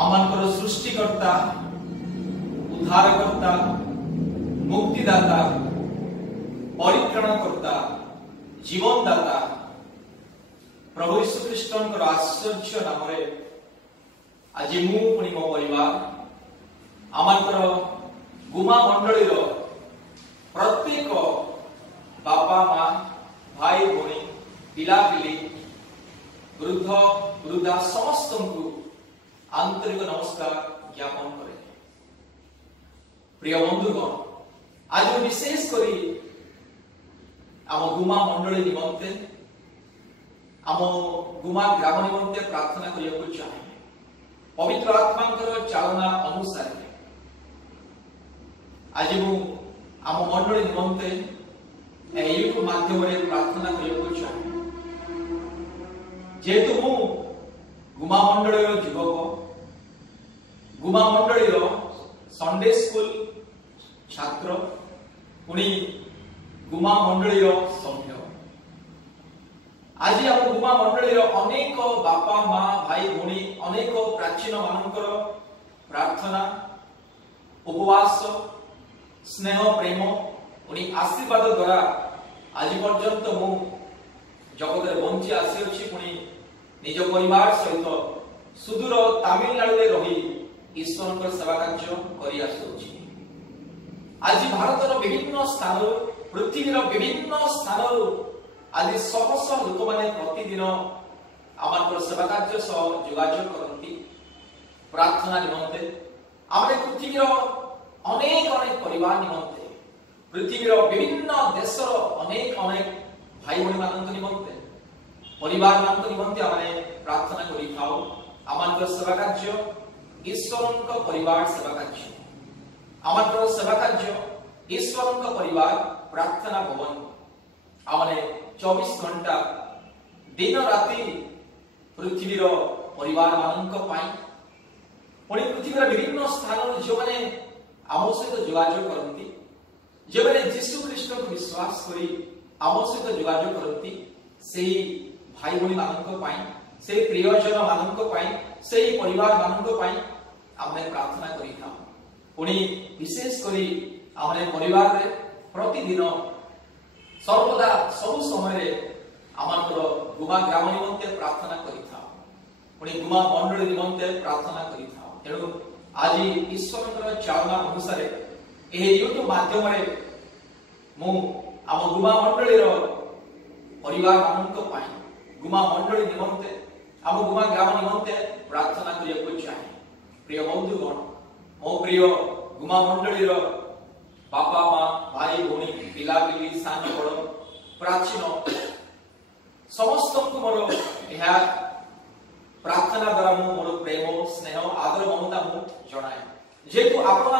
आमंकर सृष्टिकर्ता, उद्धारकर्ता, मुक्तिदाता, परित्राणकर्ता, जीवनदाता प्रभु यीशु ख्रीष्टनकर आश्चर्य नाम आज मु पुणी मो परिवार आमंकर गुमा मंडली प्रत्येक बापा माँ भाई भौणी पिलापिली वृद्ध वृद्धा समस्त को आंतरिक नमस्कार ज्ञापन करे। प्रिय बंधुगण, आज विशेष करी आम गुमा मंडली निमंते आम गुमा ग्राम निमंते प्रार्थना करने चाहे। पवित्र आत्मा चालना अनुसार आज मु आम मंडली निमंते यूट्यूब माध्यम प्रार्थना करने चाहे। जेहेतु मु गुमा मंडली युवक, गुमा मंडली संडे स्कूल छात्र, पुणी गुमा मंडली सभ्य, आज आम गुमा मंडली अनेक बापा माँ भाई भौणी अनेक प्राचीन मानकर प्रार्थना उपवास स्नेह प्रेम पुणी आशीर्वाद द्वारा आज पर्यंत मु जगत बंची आसी पुणी निज परिवार सहित सुदूर तमिलनाडु में रही ईश्वर सेवा कार्य करि आसुछि। आज भारतर विभिन्न स्थान पृथ्वीर विभिन्न स्थान आज शह शह लोक मैंने प्रतिदिन आम सेवा कार्य सह जोगाजोग करती प्रार्थना निमंते। आम पृथ्वीर अनेक अनेक परिवार निमंते, पृथ्वीर विभिन्न देशर अनेक अनेक भाई भौणी मान निमंते परिवार मान निमंते आम प्रार्थना करिथाउ। आम सेवा कार्य ईश्वर परिवार सेवा कार्य, आम सेवा कार्य ईश्वर परिवार प्रार्थना भवन। आम 24 घंटा दिन राति पृथ्वीर परिवार मानक पुणी पृथ्वीर विभिन्न स्थान जो मैंने आम सहित जोगाजोग करती, जो मैंने जीशु ख्रीष्ट को विश्वास करी आम सहित जोगाजोग करती, से भाई भौणी मानक से प्रियजन मानक से परिवार मानक आम प्रार्थना करिथा। पुणी विशेष करी आम परिवार रे प्रतिदिन सर्वदा सब समय आम गुमा ग्राम निमंते प्रार्थना करिथा, पुणी गुमा मंडली निमंते प्रार्थना करिथा। तेणु आज ईश्वर चालना अनुसार यूट्यूब माध्यम मु आम गुमा मंडली परिवार मानक गुमा मंडली निमंते आम गुमा ग्राम निमंते प्रार्थना करने चाहे। प्रिय बंधुगण, मो प्रिय गुमा मंडली बापा माँ भाई भौणी पिलापिली सान बड़ प्राचीन समस्त को मोर यह प्रार्थना द्वारा मोर प्रेम स्नेह आदर ममता मु जनाए। जेहेतु आपण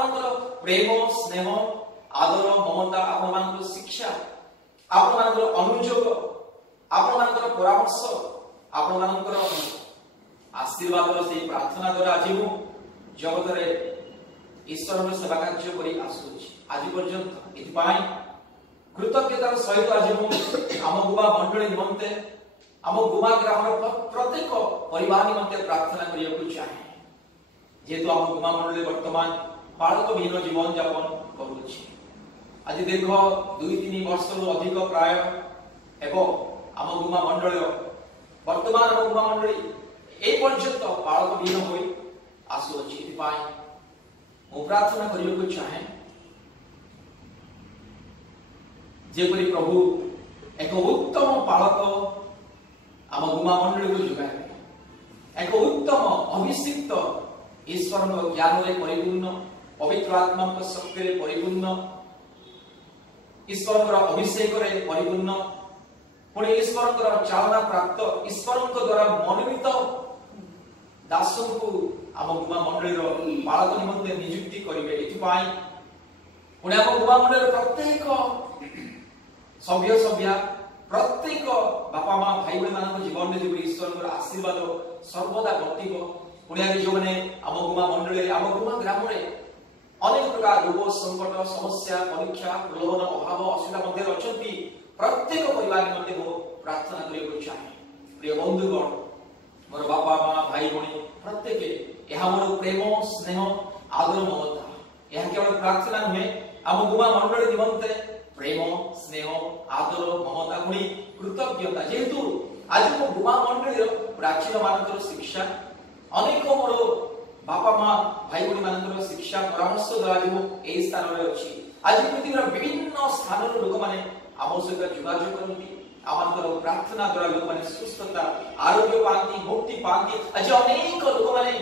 प्रेम स्नेह आदर ममता आपण शिक्षा आपण अनुयोग आपण परामर्श आपण आशीर्वाद से प्रार्थना द्वारा आज मु जगत ईश्वर सेवा कार्य करी आसुछि। आज पर्यंत इतिपाई कृतज्ञतार सहित आज मु आम गुमा मंडली निमंते आम गुमा ग्राम प्रत्येक परिवार निमंते प्रार्थना करने चाहे। जेहेतु आम गुमा मंडली वर्तमान बालक विहीन जीवन यापन करुछि। आज दीर्घ 2-3 वर्ष अधिक प्राय एवं आम गुमा मंडल वर्तमान आम गुमा मंडली ए पर्यंत बालक विहीन होई आसुछि। मु प्रार्थना करने चाहे जेपरी प्रभु एक उत्तम पालक आम गुमा मंडली को जोगाए, एक उत्तम अभिषिक्त ईश्वर ज्ञान रे परिपूर्ण पवित्र आत्मा शक्ति रे परिपूर्ण ईश्वर अभिषेक रे परिपूर्ण पुणी ईश्वर चालना प्राप्त ईश्वर द्वारा मनोनीत दास को आम गुमा मंडली बालक निमंते नियुक्ति करेंगे। पुणी आम गुमा मंडली प्रत्येक सभ्य सभ्या प्रत्येक बापा माँ भाई भौणी मान जीवन में जो ईश्वर आशीर्वाद सर्वदा घटिब। पुणी जो मैंने आम गुमा मंडली आम गुमा ग्राम अनेक प्रकार रोग संकट समस्या परीक्षा प्रलोभन अभाव असुविधा मध्य अच्छा प्रत्येक परिवार निमंते मो प्रार्थना करने चाहे। प्रिय बंधुगण, मोर बापा माँ भाई भौणी प्रत्येक यह मोर प्रेम स्नेह आदर ममता यह केवल प्रार्थना नुहे आम गुमा मंडली निमंते प्रेम स्नेह आदर ममता गुणी कृतज्ञता जेहेतु आज मो गुमा मंडली प्राचीन मानकर शिक्षा अनेक मोर बापा माँ भाई भौणी मानकर शिक्षा परामर्श द्वारा आज यही स्थान में अच्छी आज पृथ्वीर विभिन्न स्थान लोक मैंने आम सहित जोगाजोग करती आमर प्रार्थना द्वारा लोक मैंने सुस्थता आरोग्य पाती मुक्ति पाती आज अनेक लोक मैंने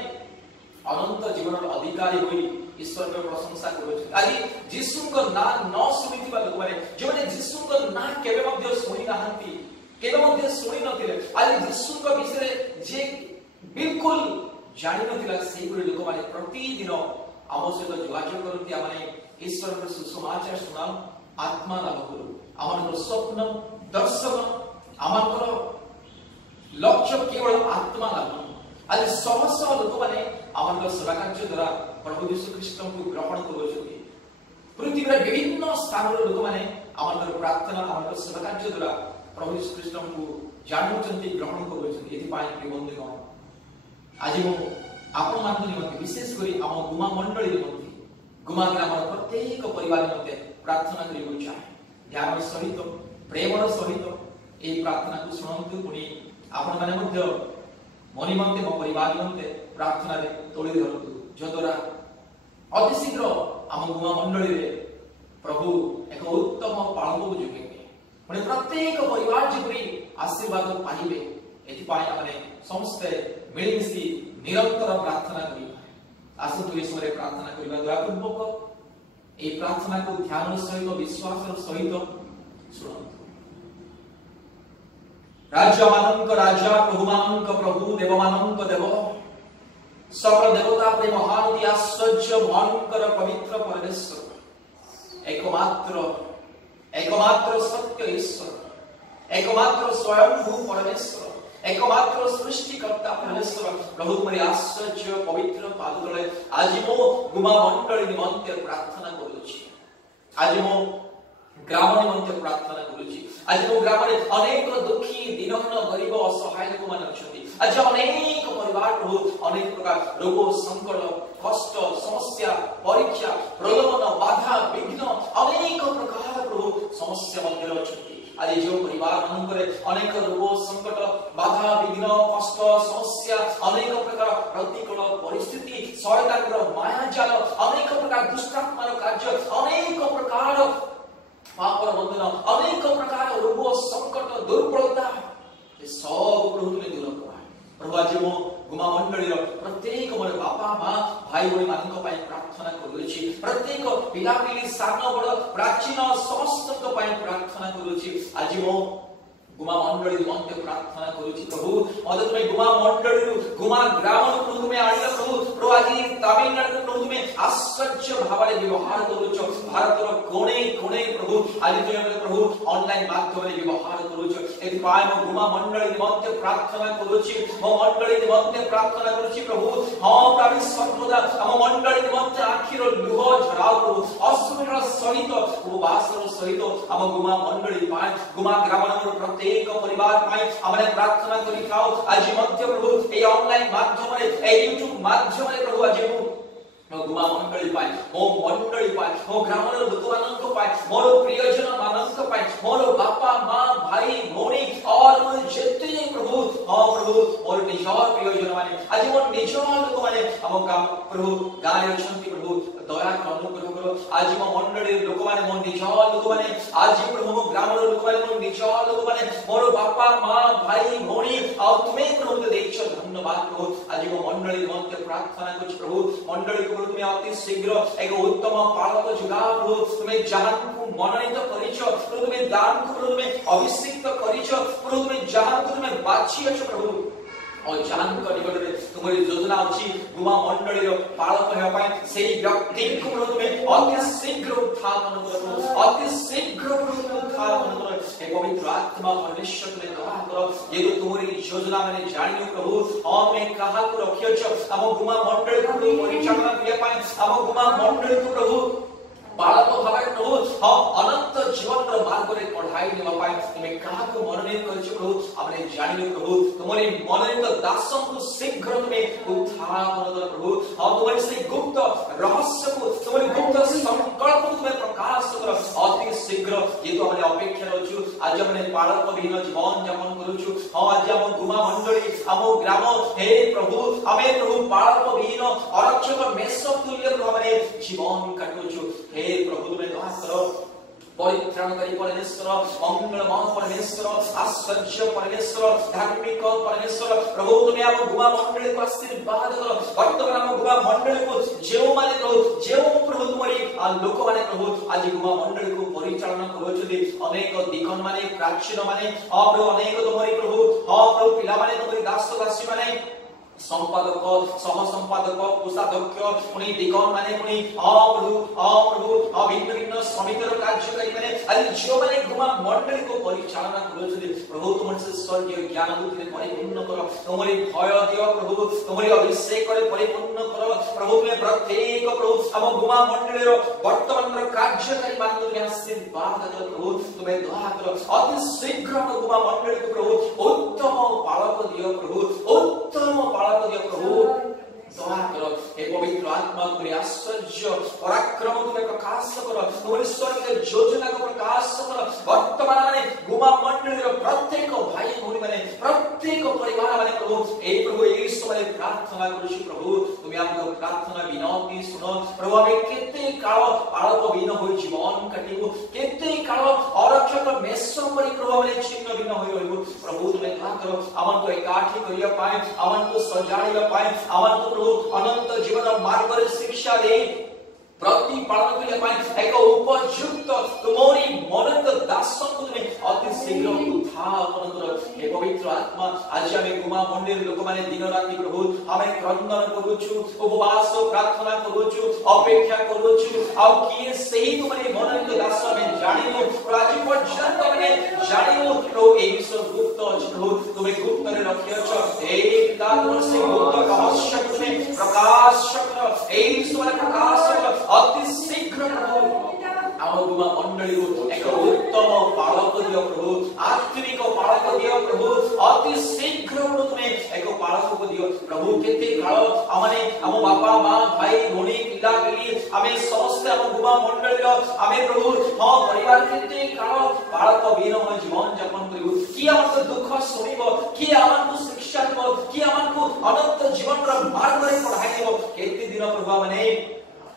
अनंत जीवन अधिकारी होई ईश्वर के प्रशंसा करूछ आज यीशु को ना न सुनिथिबा लोक माने जो माने यीशु को ना केबे मध्ये सुनि नाहंती केबे मध्ये सुनि नथिले आज यीशु को विषय जे बिल्कुल जानि नथिला सेही गुरे लोक माने प्रतिदिन आम सहित जोगाजोग करती आमने ईश्वर के सुसमाचार सुनाम आत्मा लाभ करू आमर स्वप्न दर्शन आमर लक्ष्य केवल आत्मा लाभ आज समस्त लोक माने आमर सेवा कार्य द्वारा प्रभु यीशु ख्रीष्ट को ग्रहण करूछथि पृथ्वीर विभिन्न स्थान लोक माने आमर प्रार्थना आमर सेवा कार्य द्वारा प्रभु यीशु ख्रीष्ट को जानुचंती ग्रहण करूछथि एथि पाई प्रिय बंधुगण आज मो आपण मान निमंते विशेष करी आम गुमा मंडली निमंते गुमा ग्रामर प्रत्येक परिवार निमंते प्रार्थना करियो चाहे ध्यान सहित प्रेमर सहित ए प्रार्थना को सुनंतु पुनी आपण माने मध्य मो निमंते मो परिवार निमंते प्रार्थना रे तोली धरतु जद्वारा अति शीघ्र आम गुमा मंडली रे प्रभु एक उत्तम पालन को जोगेबे पुनी प्रत्येक परिवार जेपरी आशीर्वाद पाइबे एथि पाई आमे समस्त मिलिमिशि निरंतर प्रार्थना करिबा आसतु ईश्वर प्रार्थना करिबा दया पूर्वक ए प्रार्थना को ध्यान सहित विश्वास सहित सुनंतु राज्य मानंक राजा प्रभु मानंक प्रभु देव मानंक देव सकल देवता प्रेम महान आश्चर्य भयंकर पवित्र परमेश्वर एकमात्र सत्य ईश्वर एकमात्र स्वयंभू परमेश्वर एकमात्र सृष्टिकर्ता परमेश्वर प्रभु तुम्हारी आश्चर्य पवित्र पाद तले आज मो गुमा मंडली निमंते प्रार्थना करूछि आज मो ग्राम निमंते प्रार्थना करूछि आज मो ग्राम रे अनेक दुखी दीनहीन गरीब असहाय लोक मान अछंती आज अनेक परिवार प्रभु अनेक प्रकार रोग संकट कष्ट समस्या परीक्षा प्रलोभन बाधा विघ्न अनेक प्रकार प्रभु समस्या मध्य अछंती आज जो परिवार मानकरे अनेक रोग संकट बाधा विघ्न कष्ट समस्या अनेक प्रकार प्रतिकूल परिस्थिति शयतानर माया जाल अनेक प्रकार दुष्टात्मार कार्य अनेक प्रकार पापर बंधन अनेक प्रकार रोग संकट दुर्बलता सब प्रभु तुम्हें दूर कर प्रभु आज मो गुमा मंडली प्रत्येक मोर बापा माँ भाई भौणी मानक पाई प्रार्थना करूछि प्रत्येक पिला पिली सान बड़ प्राचीन समस्त पाई प्रार्थना करूछि आज मो गुमा मंडली निमंते प्रार्थना करूछि प्रभु अद तुमे गुमा मंडली गुमा ग्राम प्रभु तुमे आडिला प्रभु आज तमिलनाडु प्रभु तुमे आश्चर्य भावरे व्यवहार करूछ भारतर कोणे कोणे प्रभु आज तुमे प्रभु ऑनलाइन माध्यम रे व्यवहार करूछ एति पाय मो गुमा मंडली निमंते प्रार्थना करूछि मो मंडली निमंते प्रार्थना करूछि प्रभु हां प्रभु सर्वदा हम मंडली निमंते आखिर लुह झराव प्रभु अश्रुर सहित उपवासर सहित हम गुमा मंडली पाय गुमा ग्राम प्रत्येक एक परिवार पाई हमने प्रार्थना करि खाओ आज मध्य प्रभु ए ऑनलाइन माध्यम रे ए YouTube माध्यम रे प्रभु आज मो गुमा मंडली पाई मो मंडली पाई मो ग्राम रे लोकमानक पाई मोर प्रियजन मानक पाई मोर बापा मां भाई भौणी और मोर जेते प्रभु हां प्रभु मोर निजर प्रियजन माने आज मोर निजर लोक माने हम काम प्रभु गाय अछंती प्रभु दया अनुग्रह करो आज मो मंडली लोक माने मोर निजर लोक माने आज प्रभु मो ग्राम रे लोक माने मोर निजर लोक माने मोर बापा मां भाई भौणी आ तुमे प्रभु देइछ धन्यवाद प्रभु आज मो मंडली निमंते प्रार्थना करूछ प्रभु मंडली को तुमे अति शीघ्र एक उत्तम पालक जुगा प्रभु तुमे जहान को मनोनीत करिछ प्रभु तुमे दान को प्रभु तुमे अभिषेक करिछ प्रभु तुमे जहान को तुमे बाछि अछ प्रभु और जान को निकट रे तुम्हारी योजना अछि गुमा मंडली रो पालक हेबा पाई सेही व्यक्ति को प्रभु तुमे अति शीघ्र उत्थान करो अति शीघ्र उत्थान करो हे पवित्र आत्मा परमेश्वर तुमे दया करो ये तो तुम्हारी योजना मैंने जानियो प्रभु और मैं कहा को रखियो छ हम गुमा मंडली को परिचालना करिया पाई हम गुमा मंडली को प्रभु बालक भाव प्रभु अनंत जीवन मार्ग में कढ़ाई नापी तुम्हें क्या मनोनीत कर प्रभु आमने जान प्रभु तुम्हारी मनोनीत दास को शीघ्र तुम्हें उत्थापन कर प्रभु तुम्हारी से गुप्त रहस्य को तुम्हारी गुप्त संकल्प को तुम्हें प्रकाश कर अति शीघ्र ये तो हमने अपेक्षा रचु आज हमने बालक विहीन जीवन यापन करूछु आज हम गुमा मंडली आम ग्राम हे प्रभु आमे प्रभु बालक विहीन अरक्षक मेष तुल्य भाव जीवन काटुछु हे प्रभु तुम्हें दया करो परित्राणकारी परमेश्वर मंगलमय परमेश्वर आश्चर्य परमेश्वर धार्मिक परमेश्वर प्रभु तुम्हें आम गुमा मंडली को आशीर्वाद करो वर्तमान आम गुमा मंडली को जो माने प्रभु जो प्रभु तुम्हारी लोक माने प्रभु आज गुमा मंडली को परिचालन करूछथि अनेक दिगन माने प्राचीन माने प्रभु अनेक तुम्हारी प्रभु प्रभु पिला माने तुम्हारी दास दासी माने संपादक सह संपादक कोषाध्यक्ष पुणी दिगन माने पुणी प्रभु भिन्न भिन्न समितिर कार्यकारी माने आज जो माने गुमा मंडली को परिचालना करूछथि प्रभु तुम से स्वर्गीय ज्ञान बुद्धि परिपूर्ण करो तुम्हारी भय दियो प्रभु तुम्हारी अभिषेक करे परिपूर्ण करो प्रभु तुम्हें प्रत्येक प्रभु हम गुमा मंडली रो वर्तमान कार्यकारी मान तुम्हें आशीर्वाद दो प्रभु तुम्हें दया करो अति शीघ्र गुमा मंडली को प्रभु उत्तम पालक दियो प्रभु उत्तम प्रभु दया करो हे पवित्र आत्मा तुम्हें आश्चर्य पराक्रम तुम्हें प्रकाश करो तुम्हारी स्वर्गीय योजना को प्रकाश करो वर्तमान माने गुमा मंडली रो प्रत्येक भाई भौणी माने प्रत्येक परिवार माने प्रभु हे प्रभु ए समय प्रार्थना करूछु प्रभु तुम्हें हमको प्रार्थना विनती सुनो प्रभु हमें केते काल बालक विहीन होई जीवन काटिबो केते काल अरक्षक मेष परि प्रभु हमें छिन्न भिन्न होई रहबो प्रभु तुम्हें दया करो हमन को एकाठी करिया पाए हमन को सजाड़िया पाए हमन को प्रभु अनंत जीवन मार्ग रे शिक्षा दे प्रतिपालन करिया पाए एक उपयुक्त तुम्हारी मनोनीत दास को तुम्हें अति शीघ्र उत्थापन करो हे पवित्र आत्मा आज हमें गुमा मंडली लोक माने दिन राति प्रभु हमें क्रंदन करूछु उपवास प्रार्थना करूछु अपेक्षा करूछु आ किए सही तुम्हारी मनोनीत दास में जानियो आज पर्यंत हमें जानियो प्रभु ए विश्व गुप्त अछि प्रभु तुम्हें गुप्त रे रखियो हे पिता तुम से गुप्त रहस्य तुम्हें प्रकाश करो ए विश्व रे प्रकाश करो अति शीघ्र प्रभु आम गुमा मंडली को एक उत्तम पालक दियो प्रभु आत्मिक पालक दियो प्रभु अति शीघ्र तुम्हें एक पालक को दियो प्रभु केते काल आमने आम बापा मां भाई भौणी पिता पिली आमे समस्त आम गुमा मंडली रो आमे प्रभु परिवार केते काल पालक विहीन जीवन यापन करिवो कि हमको दुख सुनिबो कि हमको शिक्षा देबो कि हमको अनंत जीवन रो मार्ग रे पढ़ाई देबो केते दिन प्रभु माने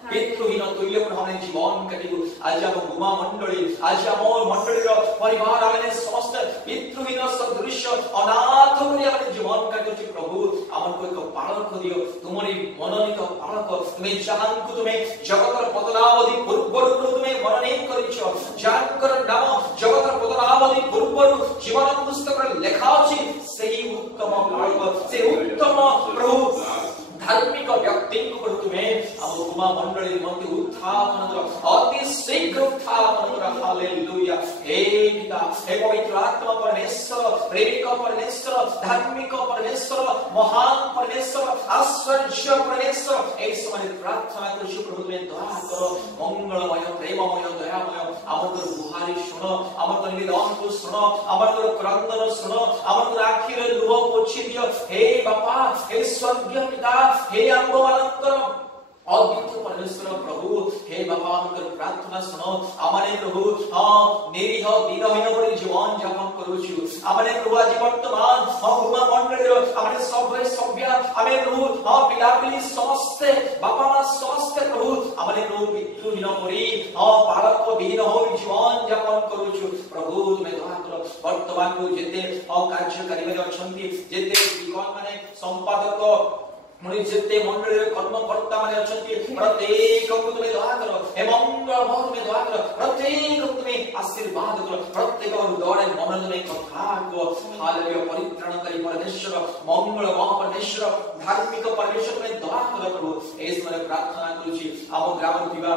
पितृहीन तुल्य हमने जीवन काटिबो आज हम गुमा मंडली आज हम मंडली रो परिवार हमने समस्त पितृहीन सदृश अनाथ बनि हमने जीवन काटुछि प्रभु हमको एक पालक दियो तुम्हारी मनोनीत पालक तुम्हें जहान को तुम्हें जगतर पतनावधि पूर्वरु तुम्हें मनोनीत करिछो जानकर नाम जगतर पतनावधि पूर्वरु जीवन पुस्तक रे लेखा अछि सही उत्तम पालक से उत्तम प्रभु धार्मिक व्यक्ति को तुम्हें हम गुमा मंडली मध्य उत्थापन करो अति शीघ्र उत्थापन करो हालेलुया हे पिता हे पवित्र आत्मा परमेश्वर प्रेमिक परमेश्वर धार्मिक परमेश्वर महान परमेश्वर आश्चर्य परमेश्वर एक समय प्रार्थना करू प्रभु तुम्हें दया करो मंगलमय प्रेममय दयामय हमर गुहारी सुनो हमर निवेदन को सुनो हमर क्रंदन सुनो हमर आखिर लुह पोछि दियो हे बापा हे स्वर्गीय पिता हे अम्बवानंतर अद्वितीय परमेश्वर प्रभु हे बाबा हमर प्रार्थना सुनो आमाने प्रभु निरीह दीनहीन परि जीवन यापन करूछु आमाने प्रभु आज वर्तमान गुमा मंडली रो आमाने सबै सभ्य आमे प्रभु पिला पिली समस्त बापा मां समस्त प्रभु आमाने प्रभु पितृहीन परि पालक विहीन हो जीवन यापन करूछु प्रभु तुम्हें दया करो वर्तमान को जेते कार्यकारी में अछंती जेते दिगन माने संपादक मुनि जेते मंडली रे कर्मकर्ता माने अछंती प्रत्येक को तुम्हें दया करो हे मंगल भाव में दया करो प्रत्येक को तुम्हें आशीर्वाद करो प्रत्येक और दौड़े मन में कथा को हालेलुया परित्राणकारी परमेश्वर मंगल भाव परमेश्वर धार्मिक परमेश्वर में दया करो प्रभु एस माने प्रार्थना करूची आम ग्राम दिवा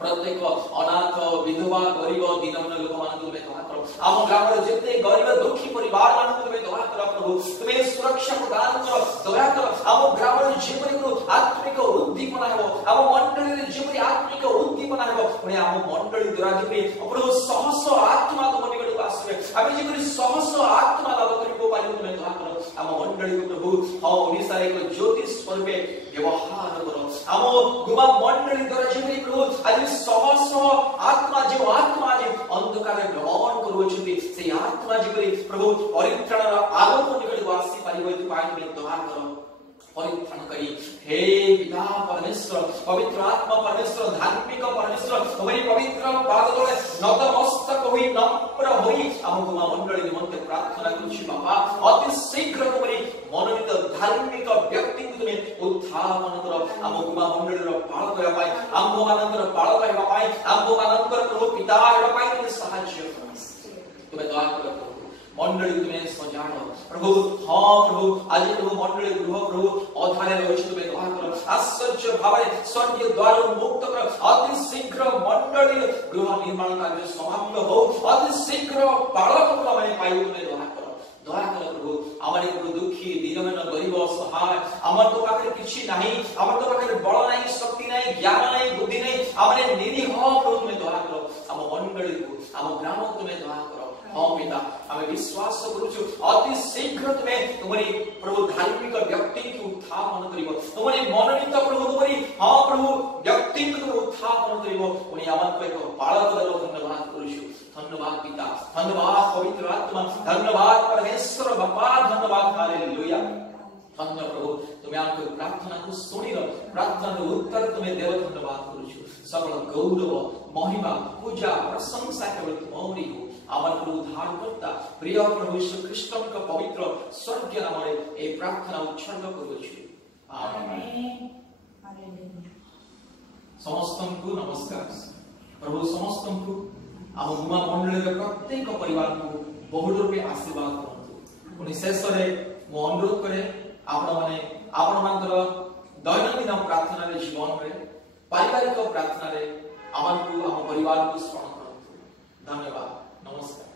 प्रत्येक अनाथ विधवा गरीब दीनहीन लोक मान तुम्हें दया करो आम ग्राम रे जेते गरीब दुखी परिवार मान तुम्हें दया करो प्रभु तुम्हें सुरक्षा प्रदान करो दया करो आम ग्राम रे जीवन को आत्मिक उद्दीपना हो आम मंडली रे जीवन आत्मिक उद्दीपना हो पुणी पारिबे प्रभु सहस आत्मा तुम निकट को आसबे आमे जेकरी सहस आत्मा लाभ करिबो पारिबो तुमे दया करो आम मंडली को प्रभु हां ओडिसा रे एक ज्योति स्वरूपे व्यवहार करो आम गुमा मंडली द्वारा जेकरी प्रभु आज सहस आत्मा जे अंधकार रे भ्रमण करूछथि से आत्मा जेकरी प्रभु परित्राण आलोक निकट को आसी पारिबो तु पाइ तुमे दया करो परित्राण करी हे पिता परमेश्वर पवित्र आत्मा परमेश्वर धार्मिक परमेश्वर तुम्हारी पवित्र पाद तले नतमस्तक होई नम्र होई आमगुमा मंडली निमंते प्रार्थना करूछि बाबा अति शीघ्र तुम्हारी मनोनीत धार्मिक व्यक्ति को तुमे उत्थापन करो आमगुमा मंडली रो पाल करबा पाई आमगुमानंतर पाल करबा पाई आमगुमानंतर प्रभु पिता हेबा पाई तुमे सहाय्य करो तुमे दया करो मंडली तुम्हें सजाड़ो प्रभु हाँ प्रभु आज प्रभु मंडली गृह प्रभु अधारे रही तुम्हें दया करो आश्चर्य भाव स्वर्गीय द्वार मुक्त करो अति शीघ्र मंडली गृह निर्माण कार्य समाप्त हो अति शीघ्र पालक मैंने पाई तुम्हें दया करो प्रभु आमारे प्रभु दुखी दीनमान गरीब असहाय आमर तो पाखरे किछि नाही आमर तो पाखरे बल नाही शक्ति नाही ज्ञान नाही बुद्धि नाही आमारे निरीह प्रभु तुम्हें दया करो आम मंडली को आम ग्राम को तुम्हें दया करो हाँ पिता हमें विश्वास करूछु अति शीघ्र तुम्हें तुम्हारी प्रभु धार्मिक व्यक्ति की उत्थापन करिवो तुम्हारी मनोनीत प्रभु तुम्हारी हाँ प्रभु व्यक्ति को तुम उत्थापन करिवो उनी आमन को एक पालक दलो धन्यवाद करूछु धन्यवाद पिता धन्यवाद पवित्र आत्मा धन्यवाद परमेश्वर बापा धन्यवाद हालेलुया धन्य प्रभु तुम्हें आमको प्रार्थना को सुनिलो प्रार्थना रो उत्तर तुम्हें देव धन्यवाद करूछु सकल गौरव महिमा पूजा प्रशंसा केवल तुम्हारी हो आमर प्रभु उद्धारकर्ता प्रिय प्रभु यीशु ख्रीष्ट का पवित्र स्वर्गीय नाम रे ए प्रार्थना उत्सर्ग करूछु आमेन समस्तंकु नमस्कार प्रभु समस्तंकु आम गुमा मंडली रे प्रत्येक परिवार को बहुत रूपे आशीर्वाद करंतु पुनि शेष रे मो अनुरोध करे आपण माने आपण मानकर दैनंदिन प्रार्थना रे जीवन रे पारिवारिक प्रार्थना रे आमन को आम परिवार को स्मरण करंतु धन्यवाद नमस्कार।